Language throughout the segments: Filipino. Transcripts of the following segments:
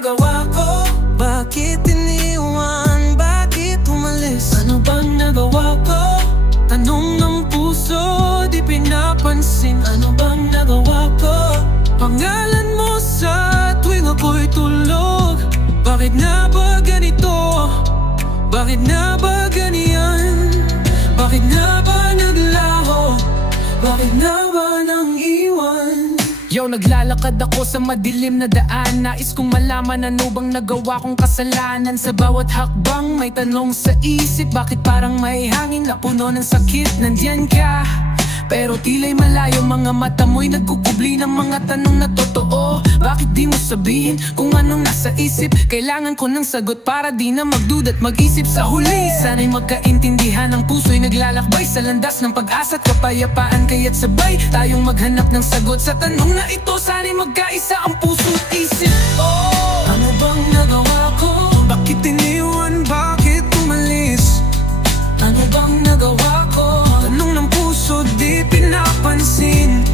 nagawa ko? Bakit iniwan? Bakit umalis? Ano bang nagawa ko? Tanong ng puso, di pinapansin. Ano bang nagawa ko? Pangalan mo sa tuwing ako'y tulog. Bakit na ba ganito? Bakit na ba ganyan? Bakit na ba naglaho? Bakit na ba nang iwan? Yo, naglalakad ako sa madilim na daan. Nais kong malaman ano bang nagawa kong kasalanan. Sa bawat hakbang may tanong sa isip. Bakit parang may hangin na puno ng sakit? Nandyan ka, pero tila'y malayo. Mga mata mo'y nagkukubli ng mga tanong na totoo. Bakit di mo sabihin kung anong nasa isip? Kailangan ko ng sagot para di na magduda't mag-isip sa huli. Sana'y magkaintindihan, ang puso'y naglalakbay sa landas ng pag-asa at kapayapaan. Kaya't sabay tayong maghanap ng sagot sa tanong na ito. Sana'y magkaisa ang puso't isip. Oh, ano bang nagawa ko? Bakit iniwan? Bakit umalis? ano bang nagawa ko? Tanong ng puso, di pinapansin.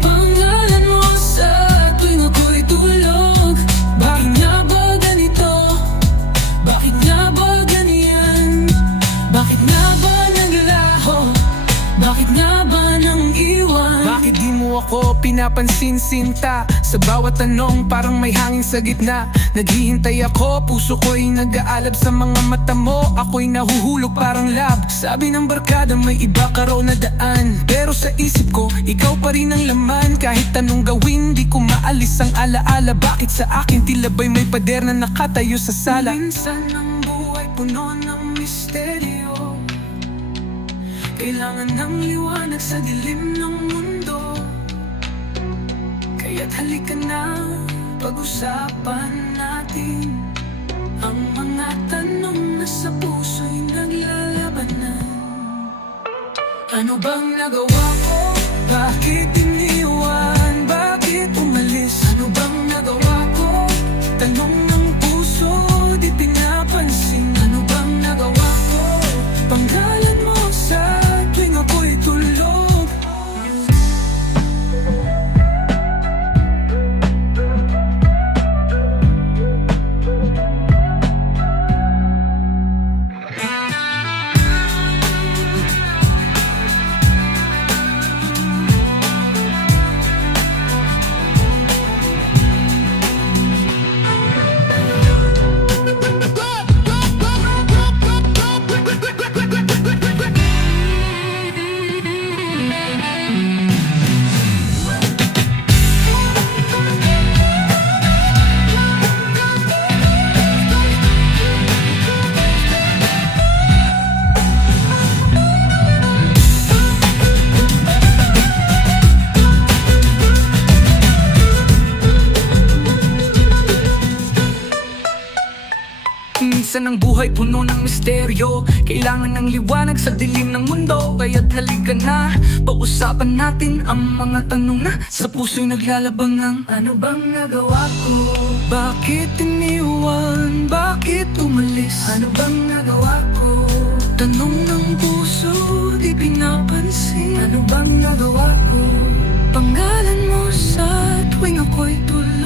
Pangalan mo sa tuwing ako'y tulog. Bakit nga ba ganito? Bakit nga ba ganyan? Bakit nga ba naglaho? Bakit nga ba nang iwan? Bakit di mo ako pinapansin, sinta? Sa bawat tanong parang may hangin sa gitna. Naghihintay ako, puso ko'y nag-aalab sa mga mata mo. Ako'y nahuhulog parang lab. Sabi ng barkada may iba ka raw na daan, pero sa isip ko, ikaw pa rin ang laman. Kahit anong gawin, di ko maalis ang alaala. Bakit sa akin tila ba'y may pader na nakatayo sa sala? Minsan ang buhay puno ng misteryo. Kailangan ng liwanag sa dilim ng mundo. Kaya't halika na, pag-usapan natin ang mga tanong na sa puso'y naglalabanan. Ano bang nagawa ko? Bakit iniwan? Bakit umalis? Ano bang nagawa ko? Tanong ng puso, di pinapansin. Ano bang nagawa ko? Pangalan mo sa tuwing ako'y tulog. Minsan ang buhay puno ng misteryo. Kailangan ng liwanag sa dilim ng mundo. Kaya't halika na, pag-usapan natin ang mga tanong na sa puso'y naglalabang ng ano bang nagawa ko? Bakit iniwan? Bakit umalis? Ano bang nagawa ko? Tanong ng puso, di pinapansin. Ano bang nagawa ko? Pangalan mo sa tuwing ako'y tulog.